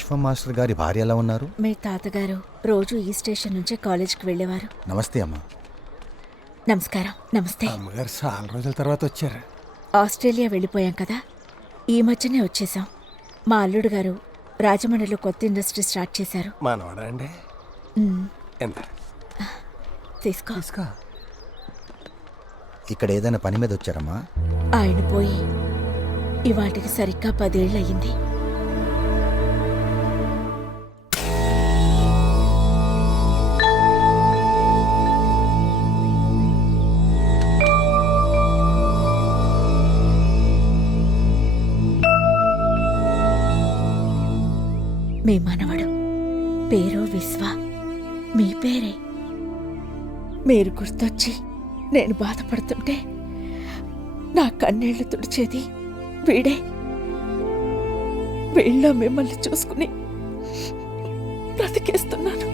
విశ్వ మాస్టర్ గారి భార్య ఎలా ఉన్నారు? మీ తాతగారు రోజు ఈ స్టేషన్ నుంచే కాలేజ్కి వెళ్ళేవారు. నమస్తే అమ్మా. నమస్కారం. నమస్తే. అమ్మగారు చాలా రోజుల తర్వాత వచ్చారు. ఆస్ట్రేలియా వెళ్ళిపోయాం కదా, ఈ మధ్యనే వచ్చేసాం. మా అల్లుడు గారు రాజమండ్రిలో కొత్త ఇండస్ట్రీ స్టార్ట్ చేశారు. మనవాడా అండి? ఎంత తీసుకో. తీసుకో. ఇక్కడ ఏదైనా పని మీద వచ్చారమ్మా? ఆయన పోయి ఇవాటికి సరిగ్గా 10 ఏళ్ళు అయ్యింది. మీ మనవడు పేరు విశ్వ. మీ పేరే. మీరు గుర్తొచ్చి నేను బాధపడుతుంటే నా కన్నీళ్లు తుడిచేది వీడే. వీళ్ళ మిమ్మల్ని చూసుకుని బ్రతికేస్తున్నాను.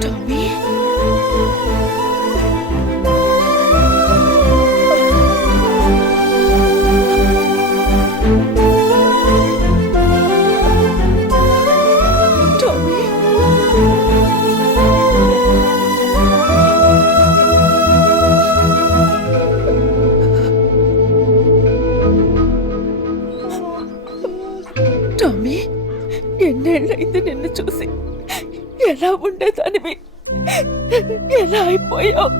టామీ, టామీ, టామీ, ఎన్నేళ్ళైంది నిన్ను చూసి. ఎలా ఉండేదానివి, ఎలా అయిపోయావు.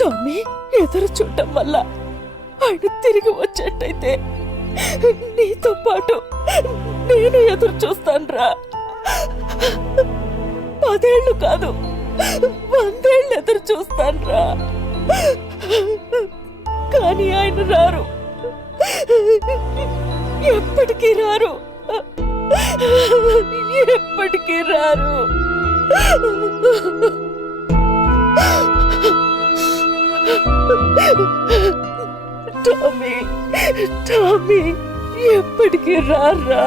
టామీ, ఎదురు చూడటం వల్ల ఆయన తిరిగి వచ్చేట్టయితే నీతో పాటు నేను ఎదురు చూస్తానురా. 10 ఏళ్ళు కాదు, 100 ఏళ్ళు ఎదురు చూస్తానురా. కానీ ఆయన రారు, ఎప్పటికీ రారు, ఎప్పటికీ రారు. టామీ, టామీ, ఎప్పటికీ రారా.